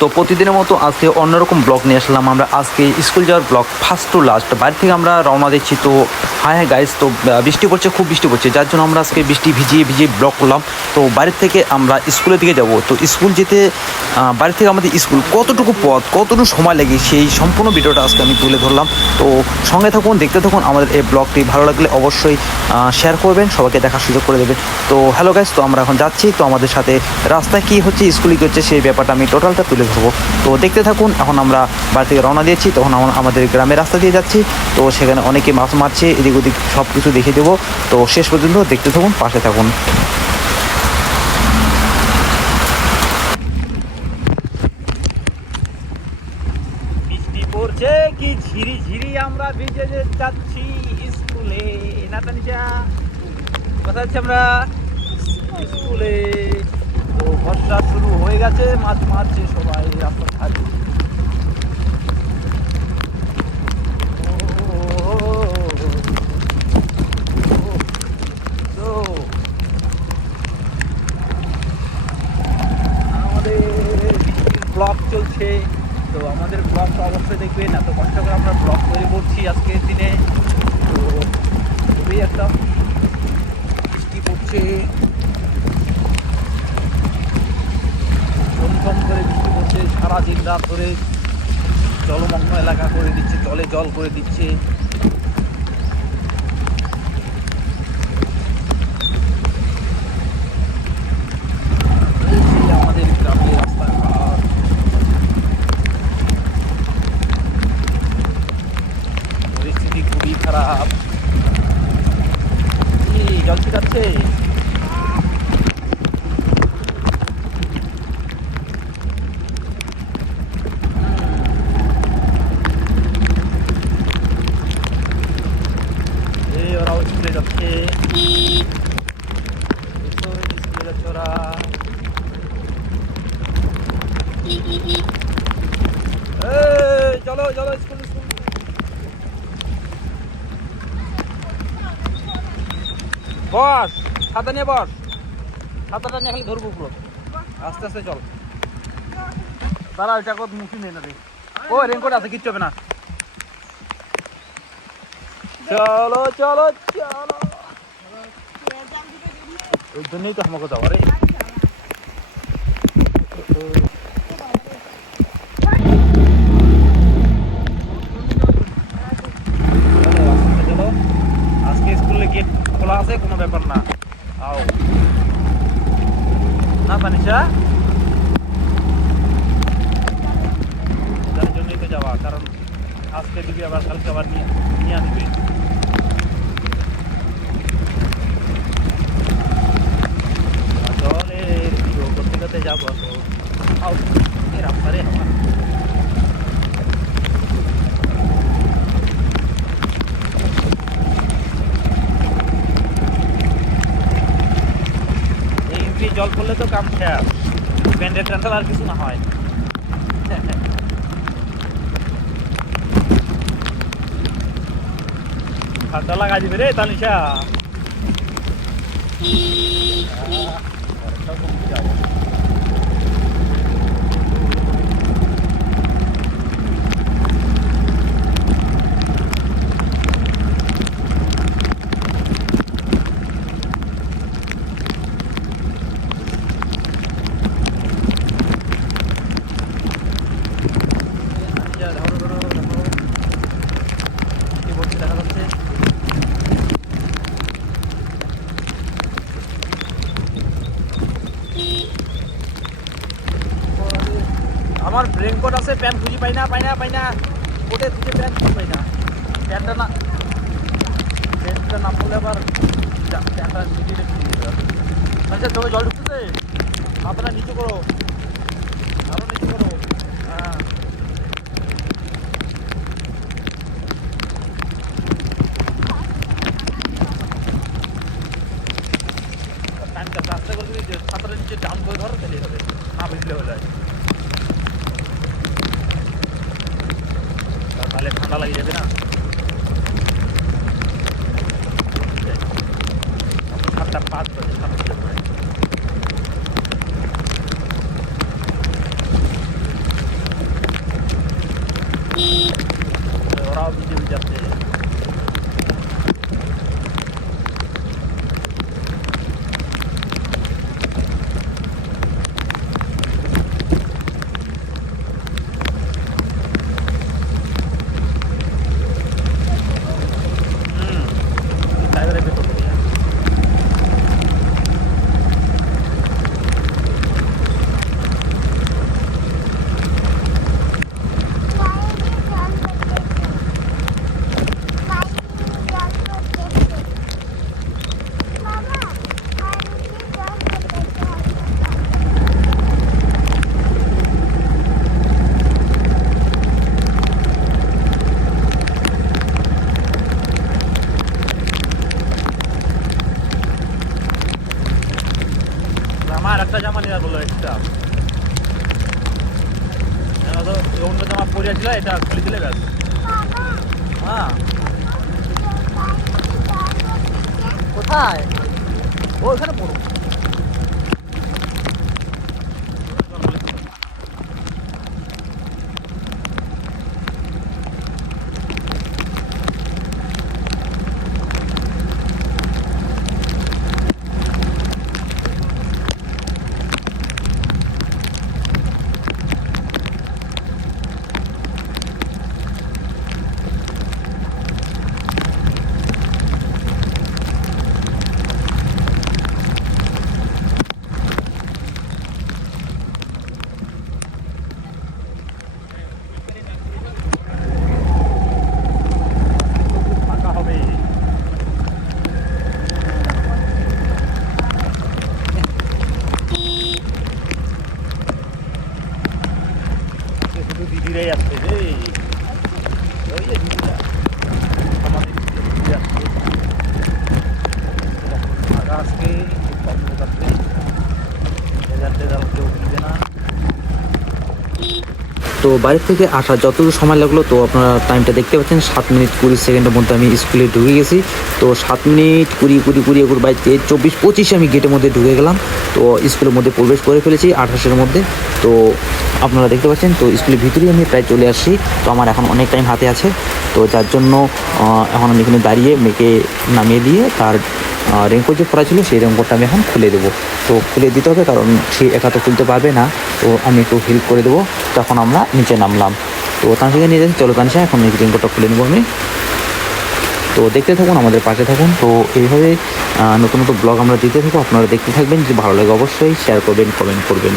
তো প্রতিদিনের মতো আজকে অন্যরকম ব্লগ নিয়ে আসলাম আমরা। আজকে স্কুল যাওয়ার ব্লগ ফার্স্ট টু লাস্ট। বাড়ি থেকে আমরা রওনা দিচ্ছি। তো হ্যাঁ গাইজ, তো বৃষ্টি পড়ছে, খুব বৃষ্টি পড়ছে, যার জন্য আমরা আজকে বৃষ্টি ভিজিয়ে ভিজিয়ে ব্লগ করলাম। তো বাড়ির থেকে আমরা স্কুলের দিকে যাব। তো স্কুল যেতে বাড়ি থেকে আমাদের স্কুল কতটুকু পথ, কতটুকু সময় লাগে, সেই সম্পূর্ণ ভিডিওটা আজকে আমি তুলে ধরলাম। তো সঙ্গে থাকুন, দেখতে থাকুন আমাদের এই ব্লগটি। ভালো লাগলে অবশ্যই শেয়ার করবেন, সবাইকে দেখার সুযোগ করে দেবেন। তো হ্যালো গাইজ, তো আমরা এখন যাচ্ছি। তো আমাদের সাথে রাস্তায় কী হচ্ছে, স্কুলে কী হচ্ছে, সেই ব্যাপারটা আমি টোটালটা তুলে ধরবো। তো দেখতে থাকুন। এখন আমরা বাড়ি থেকে রওনা দিয়েছি, তখন আমাদের গ্রামের রাস্তা দিয়ে যাচ্ছি। তো সেখানে অনেকে মাছ মারছে, এদিক ওদিক সব কিছু দেখিয়ে দেবো। তো শেষ পর্যন্ত দেখতে থাকুন, পাশে থাকুন। বৃষ্টি পড়ছে কি ঝিরি ঝিরি, আমরা ভিজে যাচ্ছি স্কুলে। না তানিশা, কোথায় যাচ্ছি আমরা? স্কুলে। তো বর্ষা শুরু হয়ে গেছে, মাছ মারছে সবাই রাস্তার ধারে। তো আমাদের বৃষ্টির ব্লগ চলছে। তো আমাদের ব্লগটা অবশ্যই দেখবেন, এত কষ্ট করে আমরা ব্লগ তৈরি করছি আজকের দিনে। তো খুবই একটা বৃষ্টি পড়ছে, ঝমঝম করে বৃষ্টি পড়ছে, সারা দিন রাত ধরে জলমগ্ন এলাকা করে দিচ্ছে, জলে জল করে দিচ্ছে। আমাদের গ্রামের রাস্তাঘাট পরিস্থিতি খুবই খারাপ। জল ছিটাচ্ছে। ওরাও স্কুলে যাচ্ছে, স্কুলে যাচ্ছে ওরা। চলো চলো স্কুল স্কুল। বস, ছাতা নিয়ে বস, ছাতাটা নিয়ে খালি ধরবো পুরো। আস্তে আস্তে চল, তারা ওইটা কত মুখি নেই না রে। ও রেনকোট আছে, কিচ্ছু হবে না। চলো চলো চলো, ওই জন্যই তো আমাকে যাওয়া রে। চলো, আজকে স্কুলে গেট খোলা আছে, কোনো ব্যাপার না। আও না তানিশা, তার জন্যই তো যাওয়া, কারণ আজকে দিবি আবার কালকে আবার নিয়ে আসবে। জলের ভিডিও করতে করতে যাবো তো। আও এর আপনারে আমার এই জল পড়লে তো কাম শেষ, ব্যান্ডেড ট্যান্ডেল আর কিছু না হয়। ঠান্ডা লাগা দিবে রে তানিশা। দেখা যাচ্ছে আমার রেনকোট আছে, প্যান্ট খুঁজি পাই না পাই না পাই না, কোটে খুঁজে প্যান্ট খুঁজে পাই না। প্যান্টটা না, প্যান্টটা না পড়লে আবার প্যান্টটা নিচে রেখে দিতে হবে। আচ্ছা চোখে জল ঢুকতেছে, মাথাটা নিচু করো, আরো নিচু করো। হ্যাঁ প্যান্টটা আস্তে করে যদি ছাতাটা নিচে ডাউন করে ধরো তাহলে হবে, না বুঝলে হয়ে যায়, তাহলে ঠান্ডা লাগে যাবে না। সাতটা 5 বাজে, 7 বাজে। করিয়াছিল এটা খুলে দিলে ব্যাস। হ্যাঁ কোথায়? ও ওখানে পড়ো। দিদিরাই আসছে রে, ওই যে দিদিরা আমাদের দিদি আসছে ফাঁকা আজকে, বন্ধ করছে রেজাল্ট টেজাল্ট কেউ দিবে না। তো বাড়ি থেকে আসা যতটুকু সময় লাগলো, তো আপনারা টাইমটা দেখতে পাচ্ছেন 7 মিনিট 20 সেকেন্ডের মধ্যে আমি স্কুলে ঢুকে গেছি। তো 7 মিনিট 20 বাড়িতে 24-25 আমি গেটের মধ্যে ঢুকে গেলাম। তো স্কুলের মধ্যে প্রবেশ করে ফেলেছি 28-এর মধ্যে। তো আপনারা দেখতে পাচ্ছেন, তো স্কুলের ভিতরেই আমি প্রায় চলে আসছি। তো আমার এখন অনেক টাইম হাতে আছে, তো যার জন্য এখন আমি এখানে দাঁড়িয়ে মেয়েকে নামিয়ে দিয়ে তার রেনকোট যে পরা ছিল সেই রেনকোটটা আমি এখন খুলে দেবো। তো খুলে দিতে হবে, কারণ সে একা তো খুলতে পারবে না, তো আমি একটু হেল্প করে দেবো। তখন আমরা নিচে নামলাম। তো তানসিকে নিয়ে যাচ্ছি, চলো তানসা এখন এই রেনকোটটা খুলে নেবো আমি। তো দেখতে থাকুন, আমাদের পাশে থাকুন। তো এইভাবে নতুন নতুন ব্লগ আমরা দিতে থাকবো, আপনারা দেখতে থাকবেন। যদি ভালো লাগে অবশ্যই শেয়ার করবেন, কমেন্ট করবেন।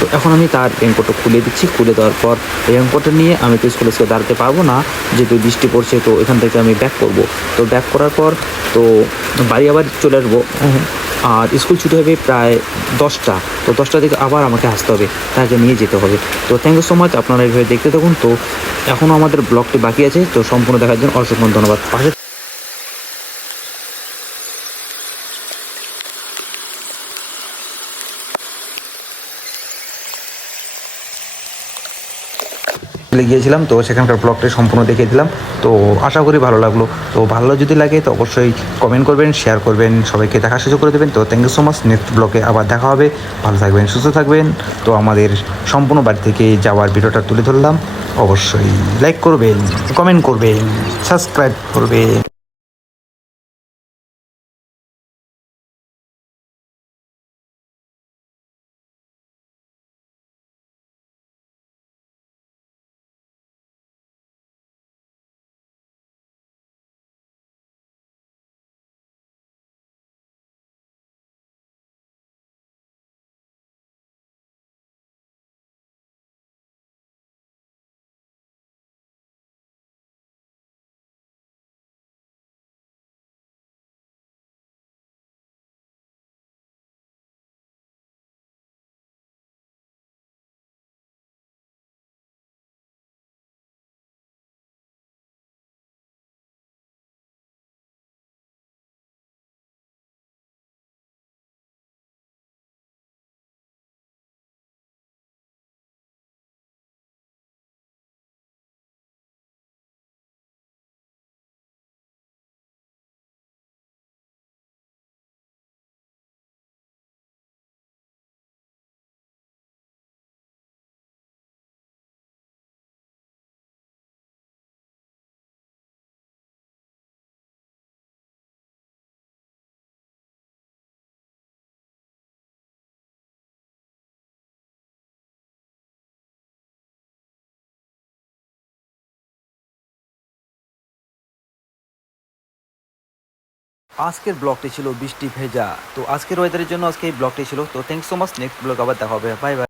তো এখন আমি তার রেনকোটটা খুলে দিচ্ছি। খুলে দেওয়ার পর রেনকোটটা নিয়ে আমি তো স্কুলে দাঁড়াতে পারবো না, যেহেতু বৃষ্টি পড়ছে। তো এখান থেকে আমি ব্যাক করব। তো ব্যাক করার পর তো বাড়ি আবার চলে আসবো। আর স্কুল ছুটি হবে প্রায় 10টা। তো 10টা থেকে আবার আমাকে আসতে হবে, তাকে নিয়ে যেতে হবে। তো থ্যাংক ইউ সো মাচ, আপনারা এইভাবে দেখতে থাকুন। তো এখনও আমাদের ব্লগটি বাকি আছে, তো সম্পূর্ণ দেখার জন্য অসংখ্য ধন্যবাদ। পাশে গিয়েছিলাম, তো সেখানকার ব্লগটা সম্পূর্ণ দেখিয়ে দিলাম। তো আশা করি ভালো লাগলো। তো ভালো যদি লাগে তো অবশ্যই কমেন্ট করবেন, শেয়ার করবেন, সবাইকে দেখার সুযোগ করে দেবেন। তো thank you so much. Next ব্লগে আবার দেখা হবে। ভালো থাকবেন, সুস্থ থাকবেন। তো আমাদের সম্পূর্ণ বাড়ি থেকে যাওয়ার ভিডিওটা তুলে ধরলাম। অবশ্যই লাইক করবেন, কমেন্ট করবেন, সাবস্ক্রাইব করবেন। আজকের ব্লগটি ছিল বৃষ্টি ভেজা। তো আজকের ওয়েদারের জন্য আজকে এই ব্লগটি ছিল। তো thanks so much. Next blog আবার দেখা হবে। Bye bye.